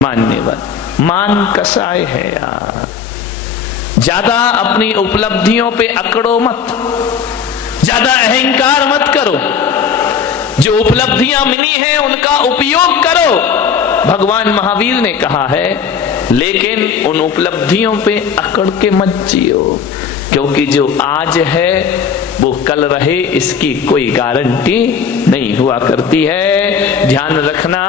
मानने वाले। मान कसाय है यार, ज्यादा अपनी उपलब्धियों पे अकड़ो मत, ज्यादा अहंकार मत करो। जो उपलब्धियां मिली हैं उनका उपयोग करो। भगवान महावीर ने कहा है, लेकिन उन उपलब्धियों पे अकड़ के मत जियो, क्योंकि जो आज है वो कल रहे इसकी कोई गारंटी नहीं हुआ करती है। ध्यान रखना,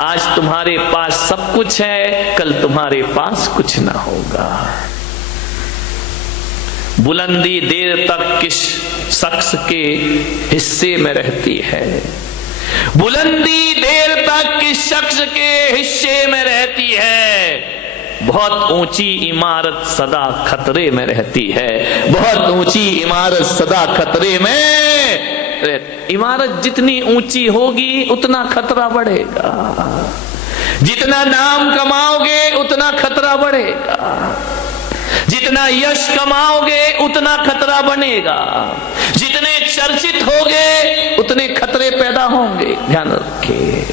आज तुम्हारे पास सब कुछ है, कल तुम्हारे पास कुछ ना होगा। बुलंदी देर तक किस शख्स के हिस्से में रहती है, बुलंदी देर तक किस शख्स के हिस्से में रहती है। बहुत ऊंची इमारत सदा खतरे में रहती है, बहुत ऊंची इमारत सदा खतरे में। इमारत जितनी ऊंची होगी उतना खतरा बढ़ेगा, जितना नाम कमाओगे उतना खतरा बढ़ेगा, जितना यश कमाओगे उतना खतरा बनेगा, जितने चर्चित होगे उतने खतरे पैदा होंगे। ध्यान रखिए,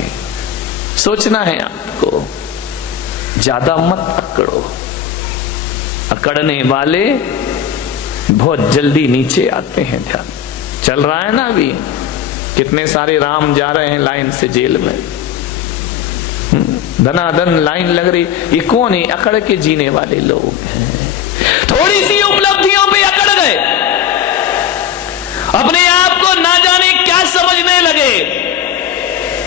सोचना है आपको, ज्यादा मत अकड़ो। अकड़ने वाले बहुत जल्दी नीचे आते हैं। ध्यान चल रहा है ना, अभी कितने सारे राम जा रहे हैं लाइन से जेल में, धनाधन लाइन लग रही। ये कौन है? अकड़ के जीने वाले लोग हैं। थोड़ी सी उपलब्धियों पे अकड़ गए, अपने आप को ना जाने क्या समझने लगे।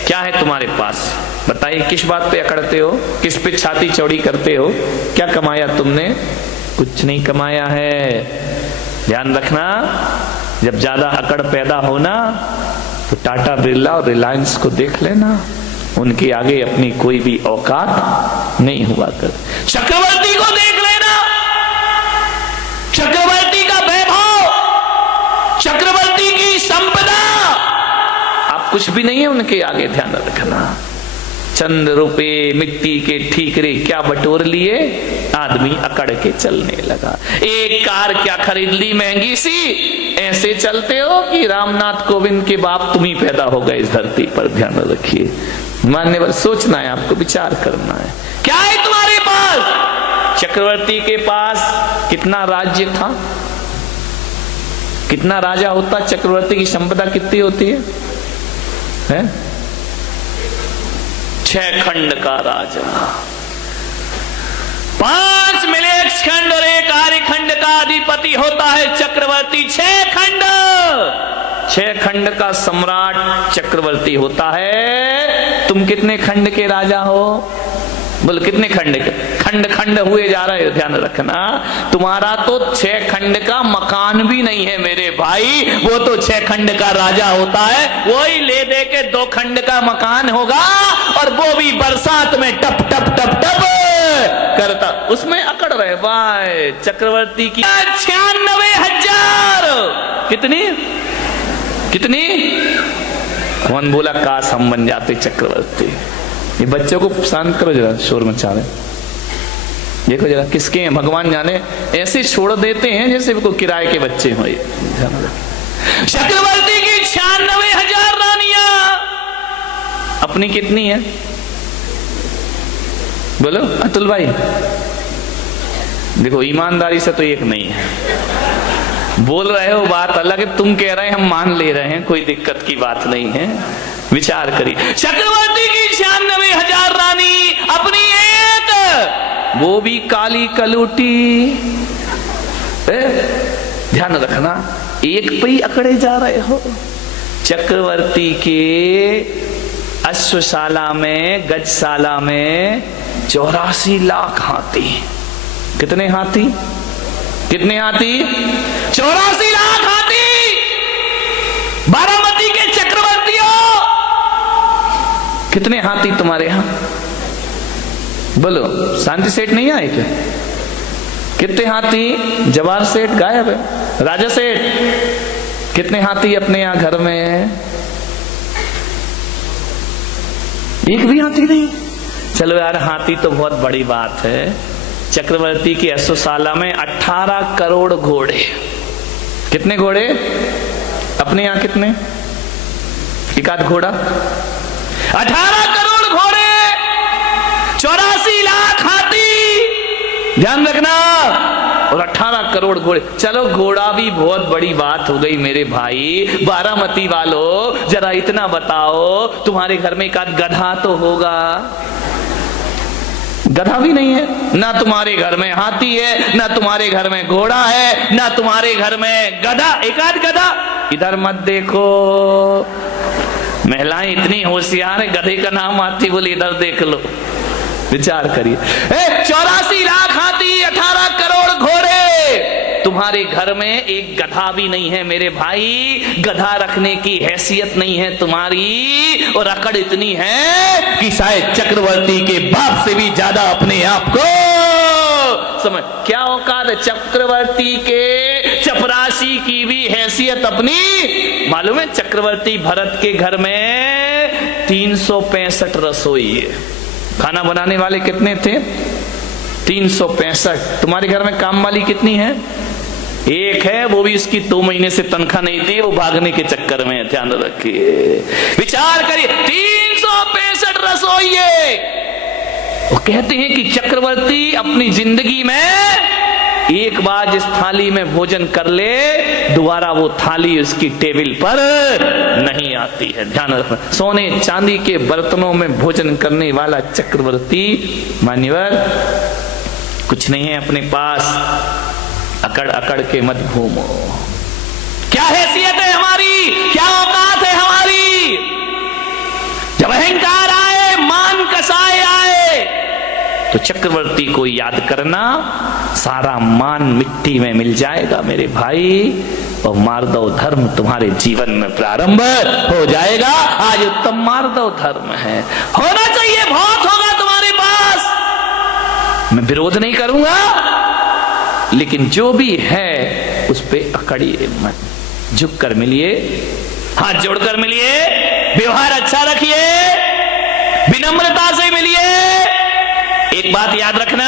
क्या है तुम्हारे पास? बताइए, किस बात पे अकड़ते हो, किस पे छाती चौड़ी करते हो? क्या कमाया तुमने? कुछ नहीं कमाया है। ध्यान रखना, जब ज्यादा अकड़ पैदा होना तो टाटा बिरला और रिलायंस को देख लेना, उनके आगे अपनी कोई भी औकात नहीं हुआ कर। चक्रवर्ती को देख लेना, चक्रवर्ती का वैभव, चक्रवर्ती की संपदा, आप कुछ भी नहीं है उनके आगे। ध्यान रखना, चंद रुपए मिट्टी के ठीकरे क्या बटोर लिए, आदमी अकड़ के चलने लगा। एक कार क्या खरीद ली महंगी सी, ऐसे चलते हो कि रामनाथ कोविंद के बाप तुम ही पैदा हो गए इस धरती पर। ध्यान रखिए, मानने पर सोचना है आपको, विचार करना है। क्या है तुम्हारे पास? चक्रवर्ती के पास कितना राज्य था, कितना राजा होता? चक्रवर्ती की संपदा कितनी होती है? 6 खंड का राजा, 5 मिलेक्स खंड और 1 आर्य खंड का अधिपति होता है चक्रवर्ती। 6 खंड का सम्राट चक्रवर्ती होता है। तुम कितने खंड के राजा हो? बोल, कितने खंड के? खंड खंड हुए जा रहे हो। ध्यान रखना, तुम्हारा तो 6 खंड का मकान भी नहीं है मेरे भाई, वो तो 6 खंड का राजा होता है। वही ले दे के 2 खंड का मकान होगा, और वो भी बरसात में टप टप टप टप करता, उसमें अकड़ रहे भाई। चक्रवर्ती की 96,000 कितनी कितनी? कौन बोला काश हम बन जाते चक्रवर्ती? ये बच्चों को शांत करो जरा, शोर मचा रहे। देखो जरा किसके हैं, भगवान जाने, ऐसे छोड़ देते हैं जैसे को किराए के बच्चे हो। चक्रवर्ती की 96,000 रानियां, अपनी कितनी है? बोलो अतुल भाई। देखो ईमानदारी से तो एक नहीं है, बोल रहे हो बात अलग है, तुम कह रहे हैं हम मान ले रहे हैं, कोई दिक्कत की बात नहीं है। विचार करिए, चक्रवर्ती की 96,000 रानी, अपनी एक, वो भी काली कलूटी। ध्यान रखना, एक पे ही अकड़े जा रहे हो। चक्रवर्ती के अश्वशाला में, गजशाला में 84 लाख हाथी। कितने हाथी? कितने हाथी? 84 लाख हाथी। बारामती के चक्रवर्ती हो, कितने हाथी तुम्हारे यहां? बोलो, शांति सेठ नहीं आए क्या? कितने हाथी? जवाहर सेठ गायब है, राजा सेठ कितने हाथी अपने यहां घर में है? एक भी हाथी नहीं। चलो यार, हाथी तो बहुत बड़ी बात है। चक्रवर्ती की अश्वशाला में 18 करोड़ घोड़े। कितने घोड़े? अपने यहां कितने? एक आध घोड़ा। 18 करोड़ घोड़े, 84 ध्यान रखना। और 18 करोड़ घोड़े, चलो घोड़ा भी बहुत बड़ी बात हो गई मेरे भाई। बारामती वालों जरा इतना बताओ, तुम्हारे घर में एक आध गधा तो होगा? गधा भी नहीं है, ना तुम्हारे घर में हाथी है, ना तुम्हारे घर में घोड़ा है, ना तुम्हारे घर में गधा, एक आध गधा। इधर मत देखो, महिलाएं इतनी होशियार है, गधे का नाम आती बोले इधर देख लो। विचार करिए, 84 लाख हाथी, 18 करोड़ घोड़े, तुम्हारे घर में एक गधा भी नहीं है मेरे भाई। गधा रखने की हैसियत नहीं है तुम्हारी, और अकड़ इतनी है कि शायद चक्रवर्ती के बाप से भी ज्यादा अपने आप को समझ। क्या औकात है चक्रवर्ती के, चपरासी की भी हैसियत अपनी। मालूम है चक्रवर्ती भरत के घर में 365 रसोई है। खाना बनाने वाले कितने थे? 365। तुम्हारे घर में काम वाली कितनी है? एक है, वो भी उसकी 2 महीने से तनख्वाह नहीं दी, वो भागने के चक्कर में। ध्यान रखिए, विचार करिए, 365 रसोई है। वो कहते हैं कि चक्रवर्ती अपनी जिंदगी में एक बार जिस थाली में भोजन कर ले, दोबारा वो थाली उसकी टेबल पर नहीं आती है। ध्यान रखना, सोने चांदी के बर्तनों में भोजन करने वाला चक्रवर्ती मान्यवर कुछ नहीं है अपने पास। अकड़ अकड़ के मत घूमो। क्या हैसियत है हमारी, क्या औकात है हमारी। जब अहंकार आए, मान कसाए आए, तो चक्रवर्ती को याद करना, सारा मान मिट्टी में मिल जाएगा मेरे भाई, और मार्दव धर्म तुम्हारे जीवन में प्रारंभ हो जाएगा। आज उत्तम मार्दव धर्म है, होना चाहिए, बहुत होगा तुम्हारे पास, मैं विरोध नहीं करूंगा, लेकिन जो भी है उस पे अकड़िए मत। झुक कर मिलिए, हाथ जोड़कर मिलिए, व्यवहार अच्छा रखिए, विनम्रता से मिलिए। एक बात याद रखना,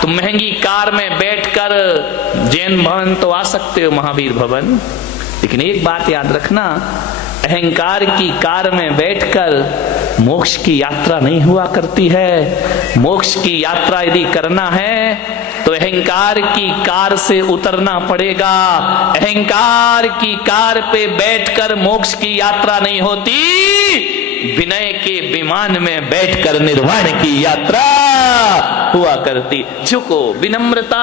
तुम महंगी कार में बैठकर जैन भवन तो आ सकते हो, महावीर भवन, लेकिन एक बात याद रखना, अहंकार की कार में बैठकर मोक्ष की यात्रा नहीं हुआ करती है। मोक्ष की यात्रा यदि करना है तो अहंकार की कार से उतरना पड़ेगा। अहंकार की कार पे बैठकर मोक्ष की यात्रा नहीं होती, विनय के विमान में बैठकर निर्वाण की यात्रा हुआ करती। झुको, विनम्रता,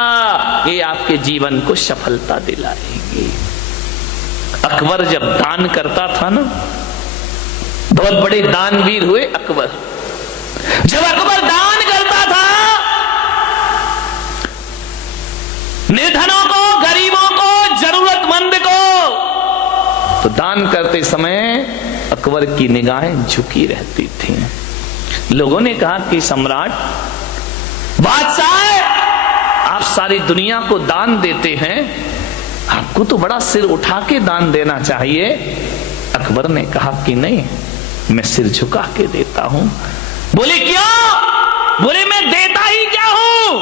ये आपके जीवन को सफलता दिलाएगी। अकबर जब दान करता था ना, बहुत बड़े दानवीर हुए अकबर। जब अकबर दान करता था, निर्धनों को, गरीबों को, जरूरतमंद को, तो दान करते समय अकबर की निगाहें झुकी रहती थी। लोगों ने कहा कि सम्राट, बादशाह, आप सारी दुनिया को दान देते हैं, आपको तो बड़ा सिर उठा के दान देना चाहिए। अकबर ने कहा कि नहीं, मैं सिर झुका के देता हूं। बोले क्यों? बोले मैं देता ही क्या हूं?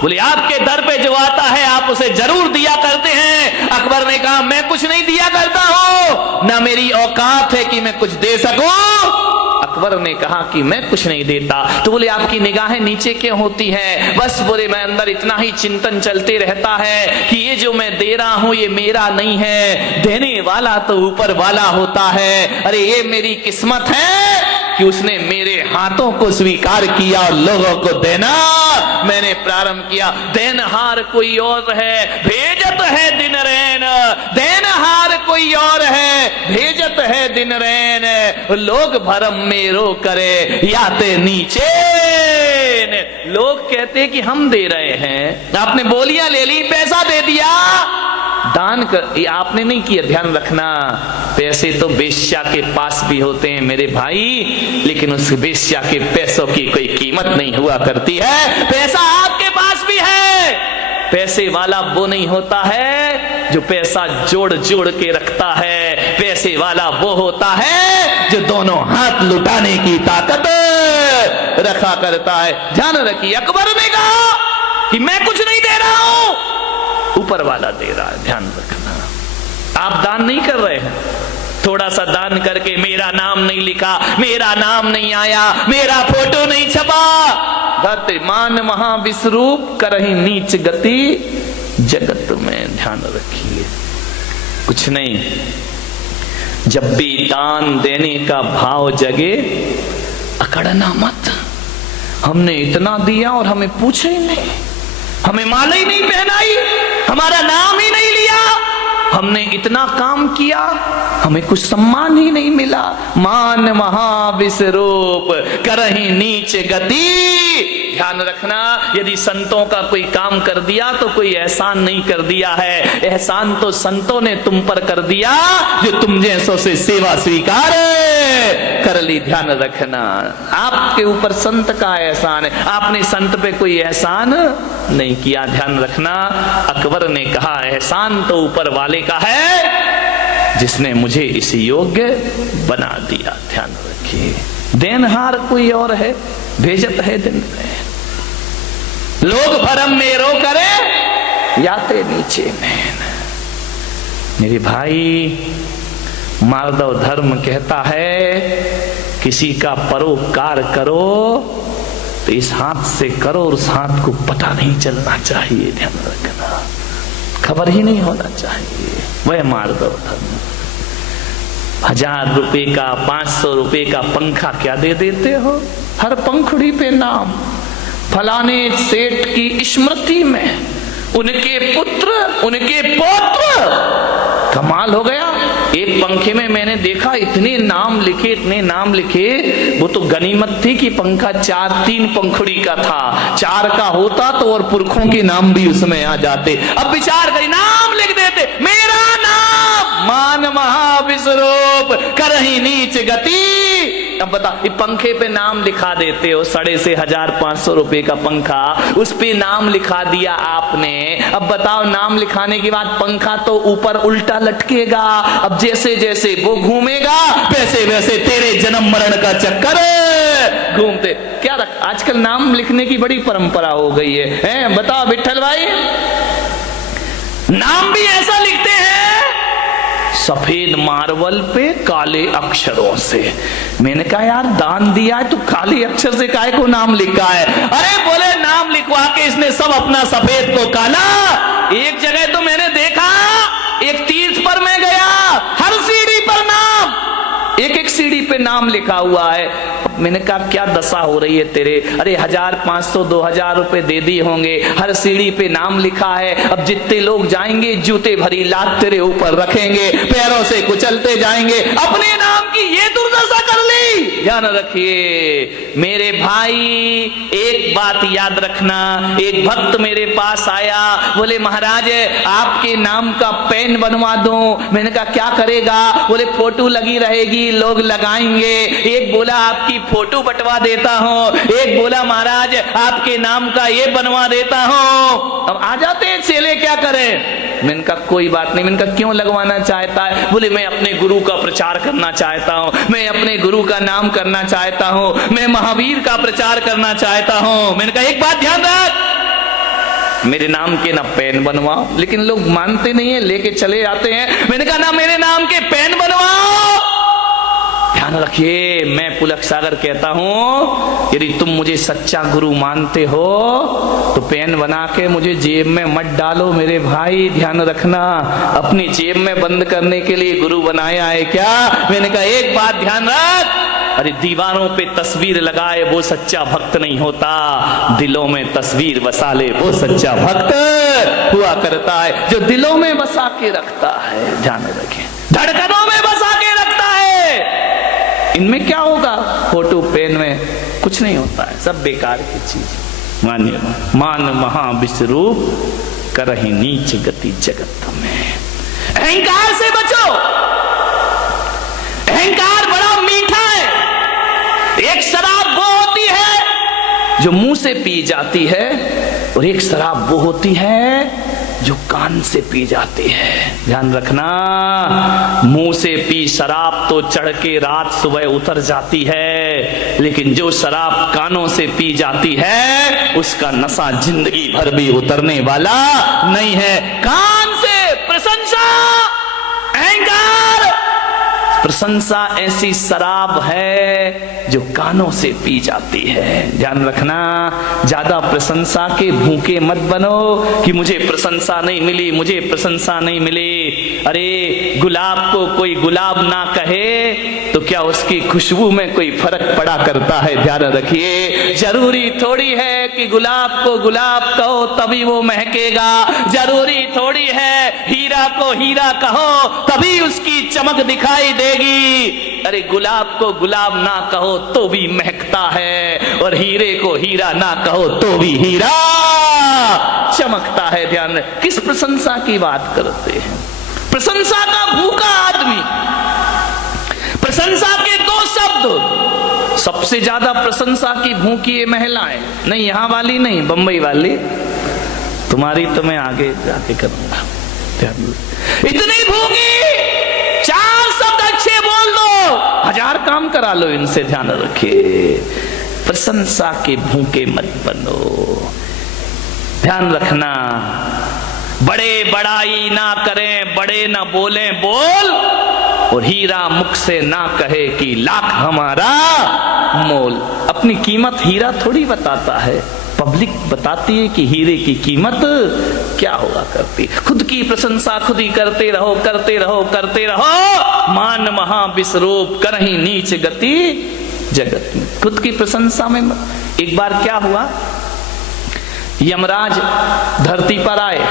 बोले आपके दर पे जो आता है आप उसे जरूर दिया करते हैं। अकबर ने कहा मैं कुछ नहीं दिया करता हूं, ना मेरी औकात है कि मैं कुछ दे सकूं। अकबर ने कहा कि मैं कुछ नहीं देता। तो बोले आपकी निगाहें नीचे क्यों होती हैं? बस बोले मैं अंदर इतना ही चिंतन चलते रहता है कि ये जो मैं दे रहा हूं ये मेरा नहीं है, देने वाला तो ऊपर वाला होता है। अरे ये मेरी किस्मत है कि उसने मेरे हाथों को स्वीकार किया और लोगों को देना मैंने प्रारंभ किया। देनहार कोई और है, भेजत है दिन रैन। देनहार कोई और है, भेजत है दिन रैन। लोग भरम में रो करे याते नीचे। लोग कहते कि हम दे रहे हैं, आपने बोलियां ले ली, पैसा दे दिया, दान कर, ये आपने नहीं किया। ध्यान रखना, पैसे तो वेश्या के पास भी होते हैं मेरे भाई, लेकिन उस वेश्या के पैसों की कोई कीमत नहीं हुआ करती है। पैसा आपके पास भी है, पैसे वाला वो नहीं होता है जो पैसा जोड़ जोड़ के रखता है। पैसे वाला वो होता है जो दोनों हाथ लुटाने की ताकत रखा करता है। ध्यान रखिए, अकबर ने कहा कि मैं कुछ नहीं दे रहा हूं, ऊपर वाला दे रहा है। ध्यान रखना, आप दान नहीं कर रहे हैं। थोड़ा सा दान करके मेरा नाम नहीं लिखा, मेरा नाम नहीं आया, मेरा फोटो नहीं छपा, धरते मान महाविश्वरूप करही नीच गति जगत में। ध्यान रखिए, कुछ नहीं, जब भी दान देने का भाव जगे अकड़ना मत। हमने इतना दिया और हमें पूछे ही नहीं, हमें माला ही नहीं पहनाई, हमारा नाम ही नहीं लिया, हमने इतना काम किया, हमें कुछ सम्मान ही नहीं मिला। मान महाविश्वरूप करही नीच गति। ध्यान रखना, यदि संतों का कोई काम कर दिया तो कोई एहसान नहीं कर दिया है, एहसान तो संतों ने तुम पर कर दिया जो तुम जैसों से सेवा स्वीकार कर ली। ध्यान रखना, आपके ऊपर संत का एहसान है, आपने संत पे कोई एहसान नहीं किया। ध्यान रखना, अकबर ने कहा एहसान तो ऊपर वाले का है जिसने मुझे इस योग्य बना दिया। ध्यान रखिए, देनहार कोई और है, भेजत है दिन में। लोग भरम मेरो करे याते नीचे में। मेरे भाई, माधव धर्म कहता है किसी का परोपकार करो तो इस हाथ से करो और उस हाथ को पता नहीं चलना चाहिए। ध्यान रखना, खबर ही नहीं होना चाहिए। वह माधव धर्म। 1000 रुपए का 500 रुपए का पंखा क्या दे देते हो, हर पंखुड़ी पे नाम, फलाने सेठ की स्मृति में, उनके पुत्र, उनके पौत्र। कमाल हो गया। एक पंखे में मैंने देखा इतने नाम लिखे, इतने नाम लिखे। वो तो गनीमत थी कि पंखा 3 पंखुड़ी का था, 4 का होता तो और पुरखों के नाम भी उसमें आ जाते। अब विचार करी, नाम लिख देते, मेरा नाम मान महाविश्वरूप करही नीच गति। अब बता, ये पंखे पे नाम लिखा देते हो, सड़े से 1500 रुपए का पंखा, उस पे नाम लिखा दिया आपने। अब बताओ, नाम लिखाने के बाद पंखा तो ऊपर उल्टा लटकेगा। अब जैसे जैसे वो घूमेगा वैसे वैसे तेरे जन्म मरण का चक्कर घूमते। क्या रख, आजकल नाम लिखने की बड़ी परंपरा हो गई है? बताओ विठल भाई, नाम भी ऐसा लिखते हैं सफेद मार्बल पे काले अक्षरों से। मैंने कहा यार, दान दिया है तो काले अक्षर से काहे को नाम लिखा है? अरे बोले नाम लिखवा के इसने सब अपना सफेद को काला। एक जगह तो मैंने देखा, एक तीर्थ पर मैं गया, हर सीढ़ी पर नाम, एक सीढ़ी पे नाम लिखा हुआ है। मैंने कहा क्या दशा हो रही है तेरे? अरे 1500 2000 रुपए दे दिए होंगे, हर सीढ़ी पे नाम लिखा है। अब जितने लोग जाएंगे जूते भरी लात तेरे ऊपर रखेंगे, पैरों से कुचलते जाएंगे, अपने नाम की ये दुर्दशा कर ली। ध्यान रखिए मेरे भाई, एक बात याद रखना। एक भक्त मेरे पास आया, बोले महाराज आपके नाम का पेन बनवा दूं। मैंने कहा क्या करेगा? बोले फोटो लगी रहेगी, लोग लगाएंगे। एक बोला आपकी फोटो बटवा देता हूं, एक बोला महाराज आपके नाम का ये बनवा देता हूं। अब आ जाते हैं चेले, क्या करें? मैंने कहा कोई बात नहीं। मैंने कहा क्यों लगवाना चाहता है? बोले मैं अपने गुरु का प्रचार करना चाहता हूं, मैं अपने गुरु का नाम करना चाहता हूं, मैं महावीर का प्रचार करना चाहता हूं। मैंने कहा एक बात ध्यान रख, मेरे नाम के ना पेन बनवाओ। लेकिन लोग मानते नहीं है, लेके चले आते हैं। मैंने कहा ना मेरे नाम के पेन बनवाओ। ध्यान रखिए, मैं पुलक सागर कहता हूं, यदि तुम मुझे सच्चा गुरु मानते हो तो पेन बना के मुझे जेब में मत डालो मेरे भाई। ध्यान रखना, अपनी जेब में बंद करने के लिए गुरु बनाया है क्या? मैंने कहा एक बात ध्यान रख, अरे दीवारों पे तस्वीर लगाए वो सच्चा भक्त नहीं होता, दिलों में तस्वीर बसा ले वो सच्चा भक्त हुआ करता है, जो दिलों में बसा के रखता है। ध्यान रखें, धड़कनों में बसा के रखता है। इनमें क्या होगा? फोटो पेन में कुछ नहीं होता है, सब बेकार की चीज। मानिए, मान महाविश्वरूप करहि नीच गति जगत में। अहंकार से बचो। अहंकार बड़ा मीठा है। एक शराब वो होती है जो मुंह से पी जाती है, और एक शराब वो होती है जो कान से पी जाती है। ध्यान रखना, मुंह से पी शराब तो चढ़ के रात सुबह उतर जाती है, लेकिन जो शराब कानों से पी जाती है उसका नशा जिंदगी भर भी उतरने वाला नहीं है। कान से प्रशंसा, अहंकार प्रशंसा ऐसी शराब है जो कानों से पी जाती है। ध्यान रखना, ज्यादा प्रशंसा के भूखे मत बनो कि मुझे प्रशंसा नहीं मिली, मुझे प्रशंसा नहीं मिली। अरे गुलाब को कोई गुलाब ना कहे तो क्या उसकी खुशबू में कोई फर्क पड़ा करता है? ध्यान रखिए, जरूरी थोड़ी है कि गुलाब को गुलाब कहो तभी वो महकेगा, जरूरी थोड़ी है हीरा को हीरा कहो तभी उसकी चमक दिखाई देगी। अरे गुलाब को गुलाब ना कहो तो भी महकता है, और हीरे को हीरा ना कहो तो भी हीरा चमकता है। ध्यान, किस प्रशंसा की बात करते हैं? प्रशंसा का भूखा आदमी, प्रशंसा के दो शब्द, सबसे ज्यादा प्रशंसा की भूखी ये महिलाएं, नहीं यहां वाली नहीं, बंबई वाली, तुम्हारी तो मैं आगे जाके करूंगा। इतनी भूखी, 4 शब्द अच्छे बोल दो, 1000 काम करा लो इनसे। ध्यान रखिए, प्रशंसा के भूखे मत बनो। ध्यान रखना, बड़े बड़ाई ना करें, बड़े ना बोलें बोल, और हीरा मुख से ना कहे कि लाख हमारा मोल। अपनी कीमत हीरा थोड़ी बताता है, पब्लिक बताती है कि हीरे की कीमत क्या हुआ करती। खुद की प्रशंसा खुद ही करते रहो, करते रहो, करते रहो, मान महा विश्वरूप करहि नीच गति जगत में। खुद की प्रशंसा में। एक बार क्या हुआ, यमराज धरती पर आए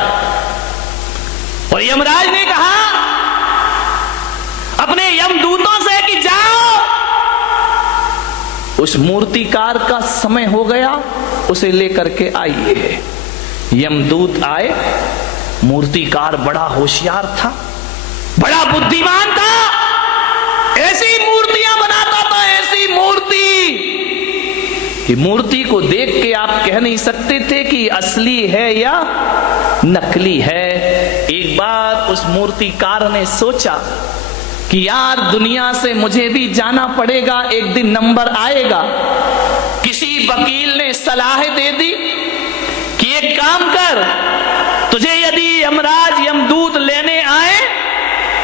और यमराज ने कहा अपने यमदूतों से कि जाओ, उस मूर्तिकार का समय हो गया, उसे लेकर के आइए। यमदूत आए, मूर्तिकार बड़ा होशियार था, बड़ा बुद्धिमान था, ऐसी मूर्तियां बनाता था, ऐसी मूर्ति कि मूर्ति को देख के आप कह नहीं सकते थे कि असली है या नकली है। एक बार उस मूर्तिकार ने सोचा कि यार दुनिया से मुझे भी जाना पड़ेगा, एक दिन नंबर आएगा। किसी वकील ने सलाह दे दी कि एक काम कर, तुझे यदि यमराज यमदूत लेने आए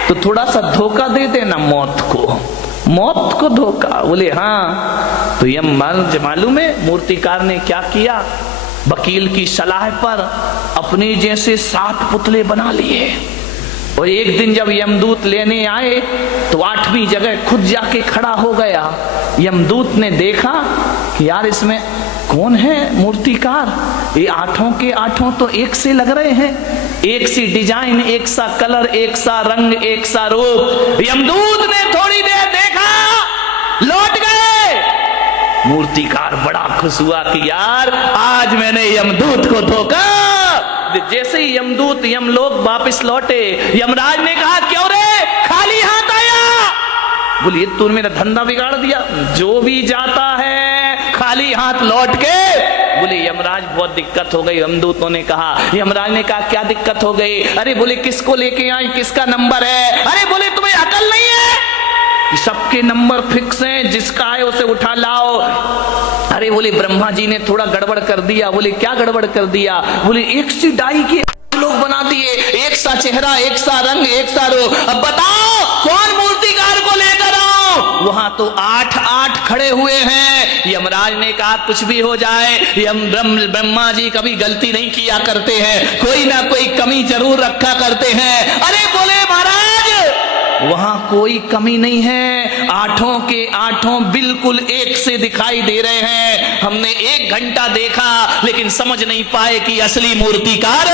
तो थोड़ा सा धोखा दे देना, मौत को धोखा। बोले हाँ। तो यमराज मालूम है मूर्तिकार ने क्या किया, वकील की सलाह पर अपने जैसे 7 पुतले बना लिए, और एक दिन जब यमदूत लेने आए तो 8वीं जगह खुद जाके खड़ा हो गया। यमदूत ने देखा कि यार इसमें कौन है मूर्तिकार, ये 8 के 8 तो एक से लग रहे हैं, एक सी डिजाइन, एक सा कलर, एक सा रंग, एक सा रूप। यमदूत ने थोड़ी देर देखा, लौट गए। मूर्तिकार बड़ा खुश हुआ कि यार आज मैंने यमदूत को धोखा। जैसे ही यमदूत यमलोक वापस लौटे, यमराज ने कहा क्यों रे खाली हाथ आया? बोलिए तूने मेरा धंधा बिगाड़ दिया, जो भी जाता है खाली हाथ लौट के। बोले यमराज बहुत दिक्कत हो गई। यमदूतों ने कहा, यमराज ने कहा क्या दिक्कत हो गई? अरे बोले किसको लेके आए, किसका नंबर है? अरे बोले तुम्हें अकल नहीं है, सबके नंबर फिक्स हैं, जिसका है उसे उठा लाओ। अरे बोले ब्रह्मा जी ने थोड़ा गड़बड़ कर दिया। बोले क्या गड़बड़ कर दिया? बोले एक सी डाई के लोग बना दिए, एक सा चेहरा, एक सा रंग, एक सा रूप। अब बताओ कौन मूर्तिकार को लेकर आओ? वहां तो 8 खड़े हुए हैं। यमराज ने कहा कुछ भी हो जाए, ब्रह्मा जी कभी गलती नहीं किया करते हैं, कोई ना कोई कमी जरूर रखा करते हैं। अरे बोले महाराज वहां कोई कमी नहीं है, 8 के 8 बिल्कुल एक से दिखाई दे रहे हैं। हमने 1 घंटा देखा लेकिन समझ नहीं पाए कि असली मूर्तिकार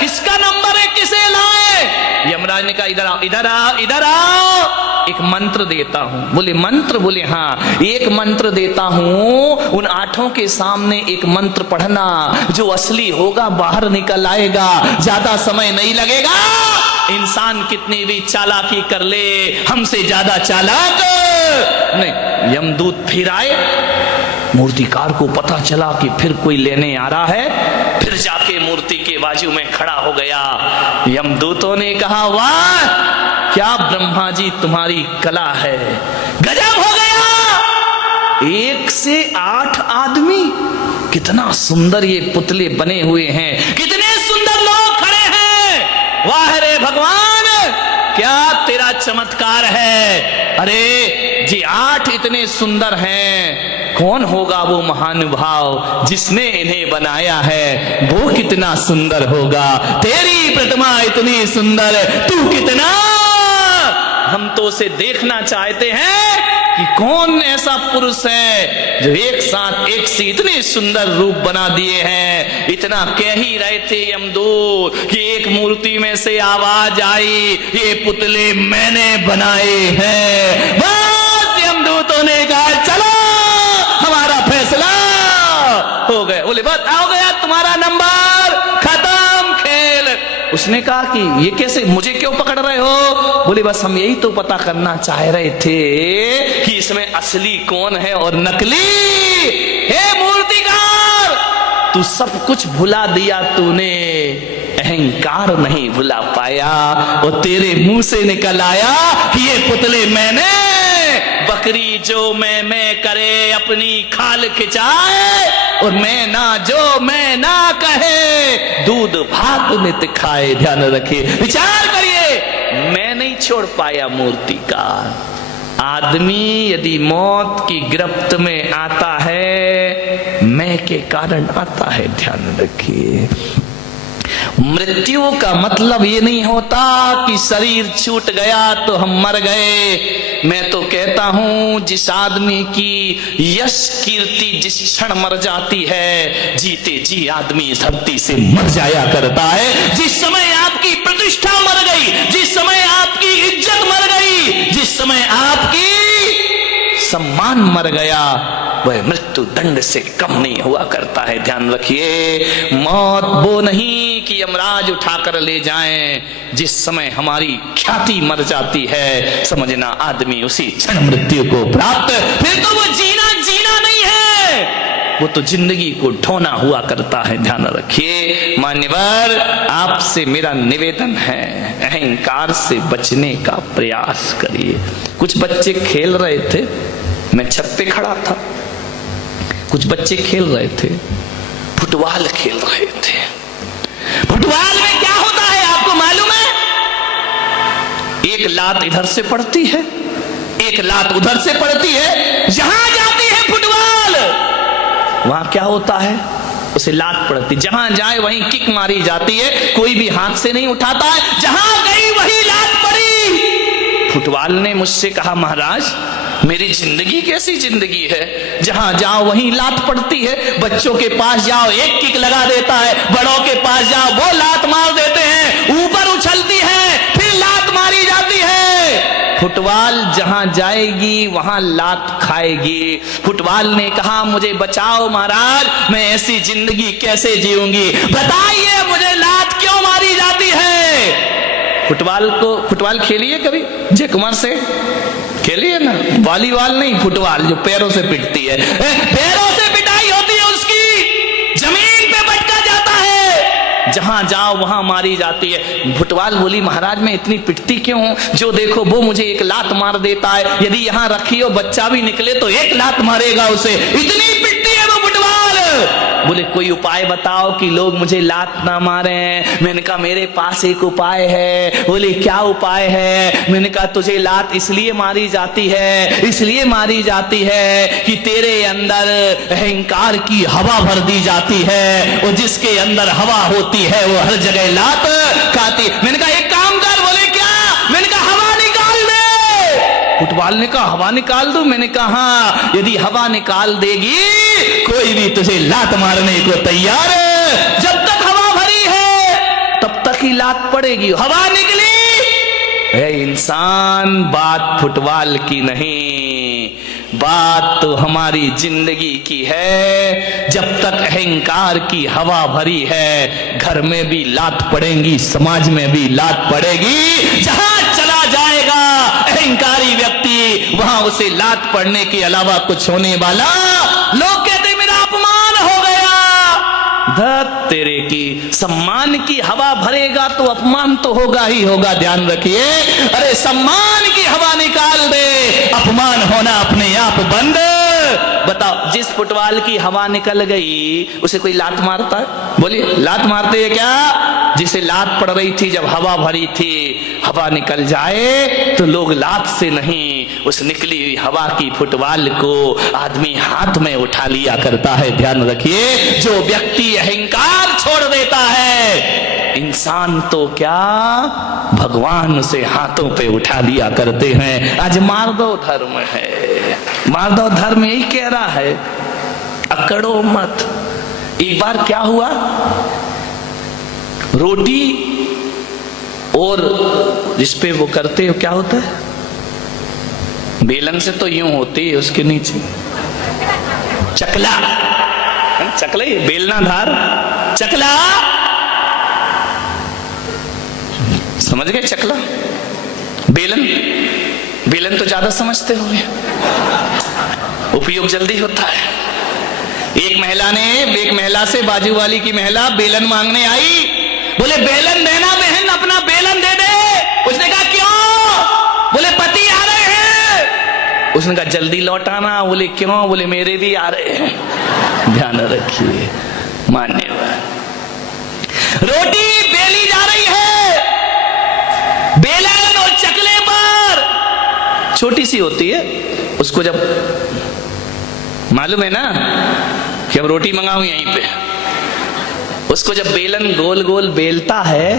किसका नंबर है, किसे लाए। यमराज ने कहा इधर आओ, इधर आओ, इधर आओ, एक मंत्र देता हूं। बोले मंत्र? बोले हाँ, एक मंत्र देता हूं, उन 8 के सामने एक मंत्र पढ़ना, जो असली होगा बाहर निकल आएगा, ज्यादा समय नहीं लगेगा। इंसान कितनी भी चालाकी कर ले, हमसे ज्यादा चालाक नहीं। यमदूत फिर आए, मूर्तिकार को पता चला कि फिर कोई लेने आ रहा है, फिर जाके मूर्ति के बाजू में खड़ा हो गया। यमदूतों ने कहा वाह क्या ब्रह्मा जी तुम्हारी कला है, गजब हो गया। 1 से 8 आदमी, कितना सुंदर ये पुतले बने हुए हैं, कितने सुंदर लोग खड़े हैं। वाह रे भगवान, क्या तेरा चमत्कार है? अरे जी 8 इतने सुंदर हैं, कौन होगा वो महानुभाव जिसने इन्हें बनाया है? वो कितना सुंदर होगा, तेरी प्रतिमा इतनी सुंदर, तू कितना। हम तो उसे देखना चाहते हैं कि कौन ऐसा पुरुष है जो एक साथ एक से इतने सुंदर रूप बना दिए हैं। इतना कह ही रहे थे यमदूत कि एक मूर्ति में से आवाज आई, ये पुतले मैंने बनाए हैं। बस यमदूतों ने कहा चलो हमारा फैसला हो गया। बोले बस आओ गया तुम्हारा नंबर, खत्म खेल। उसने कहा कि ये कैसे, मुझे क्यों पकड़ रहे हो? बोले बस हम यही तो पता करना चाह रहे थे कि इसमें असली कौन है और नकली। हे मूर्तिकार, तू सब कुछ भुला दिया, तूने अहंकार नहीं भुला पाया। और तेरे मुंह से निकल आया कि ये पुतले मैंने, बकरी जो मैं करे अपनी खाल खिंचाए, और मैं ना कहे दूध भात नित खाए। ध्यान रखिए, विचार करिए, मैं नहीं छोड़ पाया मूर्ति का। आदमी यदि मौत की गिरफ्त में आता है, मैं के कारण आता है। ध्यान रखिए, मृत्यु का मतलब ये नहीं होता कि शरीर छूट गया तो हम मर गए। मैं तो कहता हूं जिस आदमी की यश कीर्ति जिस क्षण मर जाती है, जीते जी आदमी इस धरती से मर जाया करता है। जिस समय आपकी प्रतिष्ठा मर गई, जिस समय आपकी इज्जत मर गई, जिस समय आपकी सम्मान मर गया, वह मृत्यु दंड से कम नहीं हुआ करता है। ध्यान रखिए, मौत वो नहीं कि यमराज उठाकर ले जाएं। जिस समय हमारी ख्याति मर जाती है, समझना आदमी उसी क्षण मृत्यु को प्राप्त। फिर तो वो जीना नहीं है, वो तो जिंदगी को ढोना हुआ करता है। ध्यान रखिए मान्यवर, आपसे मेरा निवेदन है, अहंकार से बचने का प्रयास करिए। कुछ बच्चे खेल रहे थे, मैं छत पे खड़ा था, कुछ बच्चे खेल रहे थे, फुटबॉल खेल रहे थे। फुटबॉल में क्या होता है आपको मालूम है? एक लात इधर से पड़ती है, एक लात उधर से पड़ती है। जहां जाती है फुटबॉल, वहां क्या होता है? उसे लात पड़ती, जहां जाए वहीं किक मारी जाती है, कोई भी हाथ से नहीं उठाता है, जहां गई वही लात पड़ी। फुटबॉल ने मुझसे कहा, महाराज मेरी जिंदगी कैसी जिंदगी है, जहां जाओ वहीं लात पड़ती है। बच्चों के पास जाओ एक किक लगा देता है, बड़ों के पास जाओ वो लात मार देते हैं, ऊपर उछलती है फिर लात मारी जाती है। फुटबॉल जहां जाएगी वहां लात खाएगी। फुटबॉल ने कहा, मुझे बचाओ महाराज, मैं ऐसी जिंदगी कैसे जीऊंगी, बताइए मुझे लात क्यों मारी जाती है। फुटबॉल खेलिए कभी जय कुमार से? खेलिए ना, वॉलीबॉल नहीं, फुटबॉल जो पैरों से पिटती है, पैरों से पिटाई होती है उसकी, जमीन पे बटका जाता है, जहां जाओ वहां मारी जाती है। फुटबॉल बोली, महाराज मैं इतनी पिटती क्यों हूं? जो देखो वो मुझे एक लात मार देता है, यदि यहां रखी हो बच्चा भी निकले तो एक लात मारेगा उसे, इतनी पिटती है वो फुटबॉल। बोले कोई उपाय बताओ कि लोग मुझे लात ना मारे। मैंने कहा मेरे पास एक उपाय है। बोले क्या उपाय है? मैंने कहा तुझे लात इसलिए मारी जाती है कि तेरे अंदर अहंकार की हवा भर दी जाती है, और जिसके अंदर हवा होती है वो हर जगह लात खाती। मैंने कहा एक काम कर। बोले क्या? मैंने कहा हवा निकाल दे। फुटबॉल ने कहा हवा निकाल दो? मैंने कहा हाँ, यदि हवा निकाल देगी कोई भी तुझे लात मारने को तैयार है। जब तक हवा भरी है तब तक ही लात पड़ेगी, हवा निकली। इंसान, बात फुटबॉल की नहीं, बात तो हमारी जिंदगी की है। जब तक अहंकार की हवा भरी है, घर में भी लात पड़ेगी, समाज में भी लात पड़ेगी। जहां चला जाएगा अहंकारी व्यक्ति, वहां उसे लात पड़ने के अलावा कुछ होने वाला। लोग कहते मेरा अपमान हो गया, धत तेरे की। सम्मान की हवा भरेगा तो अपमान तो होगा ही होगा। ध्यान रखिए, अरे सम्मान की हवा निकाल दे, अपमान होना अपने आप बंद बताओ, जिस फुटबॉल की हवा निकल गई उसे कोई लात मारता है? बोलिए, लात मारते हैं क्या? जिसे लात पड़ रही थी, जब हवा भरी थी, हवा निकल जाए तो लोग लात से नहीं, उस निकली हुई हवा की फुटबॉल को आदमी हाथ में उठा लिया करता है। ध्यान रखिए, जो व्यक्ति अहंकार छोड़ देता है, इंसान तो क्या भगवान उसे हाथों पे उठा लिया करते हैं। आज मार्दव धर्म है, मार्दव धर्म यही कह रहा है, अकड़ो मत। एक बार क्या हुआ, रोटी और जिसपे वो करते हो क्या होता है, बेलन से तो यूं होती है, उसके नीचे चकला, चकला बेलना धार, चकला, समझ गए? चकला, बेलन, बेलन तो ज्यादा समझते होंगे, उपयोग जल्दी होता है। एक महिला से बाजू वाली की महिला बेलन मांगने आई, बोले बेलन देना बहन, अपना बेलन दे दे। उसने कहा क्यों? बोले पति आ रहे हैं। उसने कहा जल्दी लौटाना। बोले क्यों? बोले मेरे भी आ रहे हैं। ध्यान रखिए, मान्यवर। रोटी बेली जा रही है, बेलन और चकले पर छोटी सी होती है, उसको जब मालूम है ना कि अब रोटी मंगाऊं यहीं पे, उसको जब बेलन गोल गोल बेलता है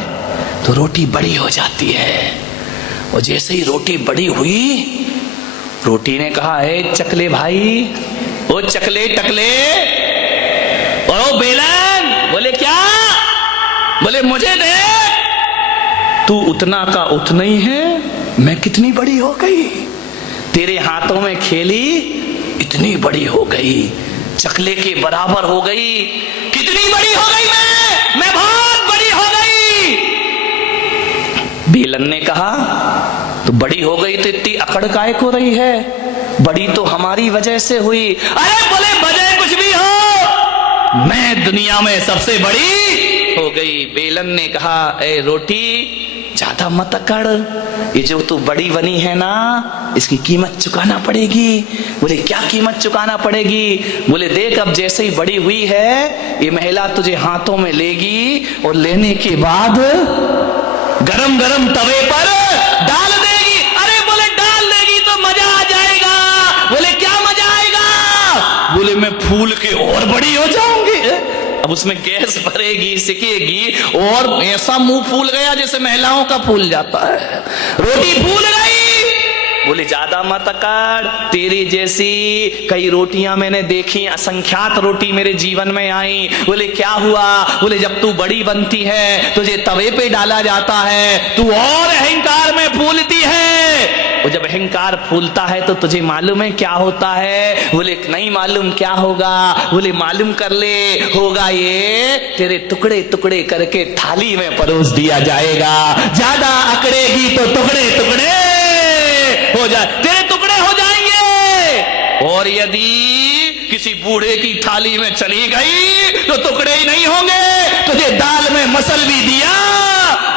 तो रोटी बड़ी हो जाती है। और जैसे ही रोटी बड़ी हुई, रोटी ने कहा है चकले भाई, ओ चकले टकले, और ओ बेलन। बोले क्या? बोले मुझे दे, तू उतना का उतना ही है, मैं कितनी बड़ी हो गई, तेरे हाथों में खेली इतनी बड़ी हो गई, चकले के बराबर हो गई। कितनी बड़ी हो गई मैं बहुत बड़ी हो गई। बेलन ने कहा तो बड़ी हो गई तो इतनी अकड़ काहे को रही है, बड़ी तो हमारी वजह से हुई। अरे बोले वजह कुछ भी हो, मैं दुनिया में सबसे बड़ी हो गई। बेलन ने कहा ए रोटी ज्यादा मत अकड़, ये जो तू बड़ी बनी है ना, इसकी कीमत चुकाना पड़ेगी। बोले क्या कीमत चुकाना पड़ेगी? बोले देख, अब जैसे ही बड़ी हुई है, ये महिला तुझे हाथों में लेगी और लेने के बाद गरम गरम तवे पर डाल देगी। अरे बोले डाल देगी तो मजा आ जाएगा। बोले क्या मजा आएगा? बोले मैं फूल के और बड़ी हो जाऊंगी। अब उसमें गैस भरेगी, सिकेगी और ऐसा मुंह फूल गया जैसे महिलाओं का फूल जाता है, रोटी फूल गई। बोले ज्यादा मत अकड़, तेरी जैसी कई रोटियां मैंने देखी, असंख्यात रोटी मेरे जीवन में आई। बोले क्या हुआ? बोले जब तू बड़ी बनती है, तुझे तवे पे डाला जाता है, तू और अहंकार में फूलती है। और जब अहंकार फूलता है तो तुझे मालूम है क्या होता है? बोले नहीं मालूम, क्या होगा? बोले मालूम कर ले, होगा ये तेरे टुकड़े टुकड़े करके थाली में परोस दिया जाएगा। ज्यादा अकड़ेगी तो टुकड़े टुकड़े हो जाए, तेरे टुकड़े हो जाएंगे। और यदि किसी बूढ़े की थाली में चली गई तो टुकड़े ही नहीं होंगे, तुझे दाल में मसल भी दिया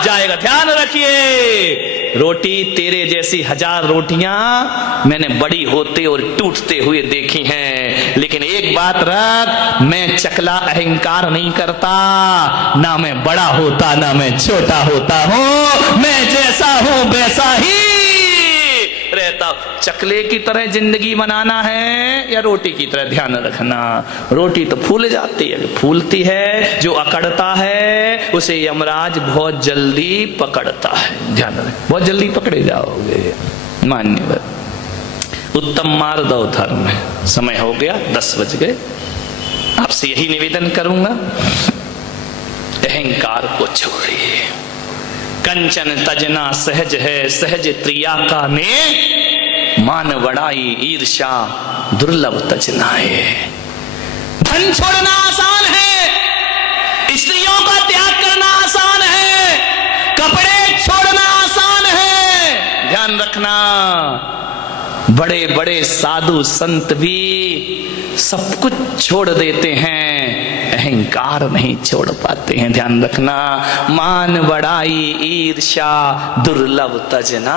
जाएगा। ध्यान रखिए, रोटी तेरे जैसी 1000 रोटियां मैंने बड़ी होते और टूटते हुए देखी हैं, लेकिन एक बात रख, मैं चकला अहंकार नहीं करता, ना मैं बड़ा होता ना मैं छोटा होता हूं, मैं जैसा हूं वैसा ही रहता। चकले की तरह जिंदगी बनाना है या रोटी की तरह? ध्यान रखना, रोटी तो फूल जाती है, फूलती है, जो अकड़ता है उसे यमराज बहुत जल्दी पकड़ता है। ध्यान रख, बहुत जल्दी पकड़े जाओगे। मान्यवर, उत्तम मार्दव धर्म है। समय हो गया, 10 बज गए। आपसे यही निवेदन करूंगा, अहंकार को छोड़िए। कंचन तजना सहज है, सहज त्रिया का ने मान बड़ाई ईर्षा दुर्लभ तजनाए। धन छोड़ना आसान है, स्त्रियों का त्याग करना आसान है, कपड़े छोड़ना आसान है। ध्यान रखना, बड़े बड़े साधु संत भी सब कुछ छोड़ देते हैं, अहंकार नहीं छोड़ पाते हैं। ध्यान रखना, मान बड़ाई ईर्ष्या दुर्लभ तजना,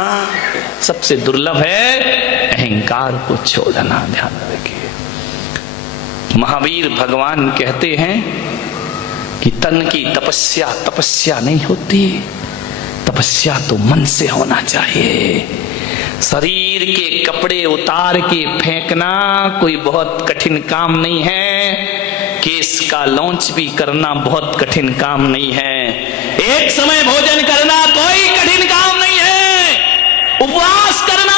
सबसे दुर्लभ है अहंकार को छोड़ना। ध्यान रखिए। महावीर भगवान कहते हैं कि तन की तपस्या नहीं होती, तपस्या तो मन से होना चाहिए। शरीर के कपड़े उतार के फेंकना कोई बहुत कठिन काम नहीं है, केस का लॉन्च भी करना बहुत कठिन काम नहीं है, एक समय भोजन करना कोई कठिन काम नहीं है, उपवास करना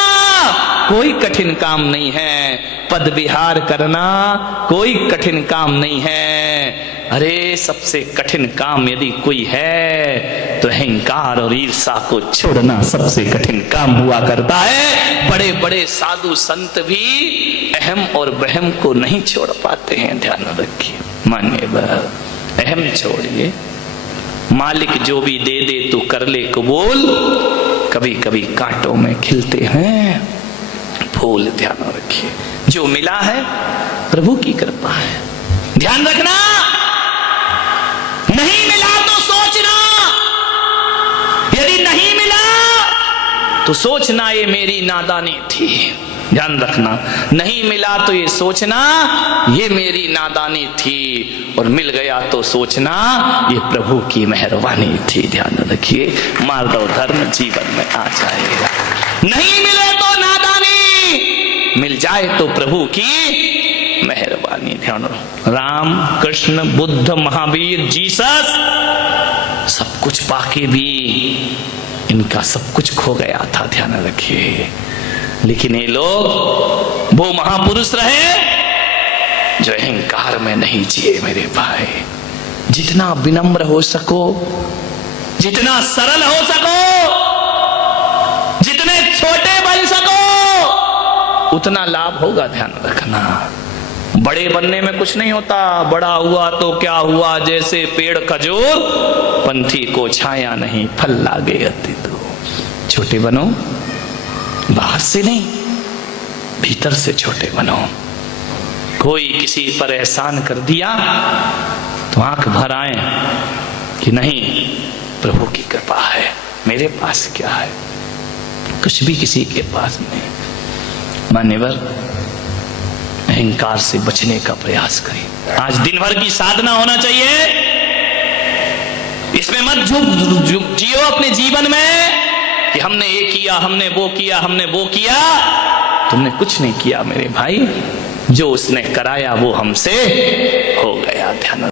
कोई कठिन काम नहीं है, पद विहार करना कोई कठिन काम नहीं है। अरे सबसे कठिन काम यदि कोई है तो अहंकार और ईर्षा को छोड़ना सबसे कठिन काम हुआ करता है। बड़े बड़े साधु संत भी अहम और वहम को नहीं छोड़ पाते हैं, ध्यान रखिए। मान्यवर अहम छोड़िए, मालिक जो भी दे दे तो कर ले कबूल, कभी कभी कांटों में खिलते हैं फूल, ध्यान रखिए। जो मिला है प्रभु की कृपा है, ध्यान रखना। नहीं मिला तो सोचना, यदि नहीं मिला तो सोचना ये मेरी नादानी थी, ध्यान रखना। नहीं मिला तो ये सोचना ये मेरी नादानी थी, और मिल गया तो सोचना ये प्रभु की मेहरबानी थी, ध्यान रखिए। मार्दव धर्म जीवन में आ जाएगा। नहीं मिले तो नादानी, मिल जाए तो प्रभु की मेहरबानी, ध्यान रखो। राम कृष्ण बुद्ध महावीर जीसस सब कुछ पाके भी इनका सब कुछ खो गया था, ध्यान रखिए। लेकिन ये लोग वो महापुरुष रहे जो अहंकार में नहीं जिए मेरे भाई। जितना विनम्र हो सको, जितना सरल हो सको, जितने छोटे बन सको उतना लाभ होगा, ध्यान रखना। बड़े बनने में कुछ नहीं होता, बड़ा हुआ तो क्या हुआ, जैसे पेड़ खजूर पंथी को छाया नहीं, फल लागे अति तो। छोटे बनो, बाहर से नहीं भीतर से छोटे बनो। कोई किसी पर एहसान कर दिया तो आंख भर आए कि नहीं प्रभु की कृपा है, मेरे पास क्या है, कुछ भी किसी के पास नहीं। मान्यवर अहंकार से बचने का प्रयास करें। आज दिन भर की साधना होना चाहिए, इसमें मत जियो अपने जीवन में कि हमने ये किया, हमने वो किया, हमने वो किया। तुमने कुछ नहीं किया मेरे भाई, जो उसने कराया वो हमसे हो गया, ध्यान।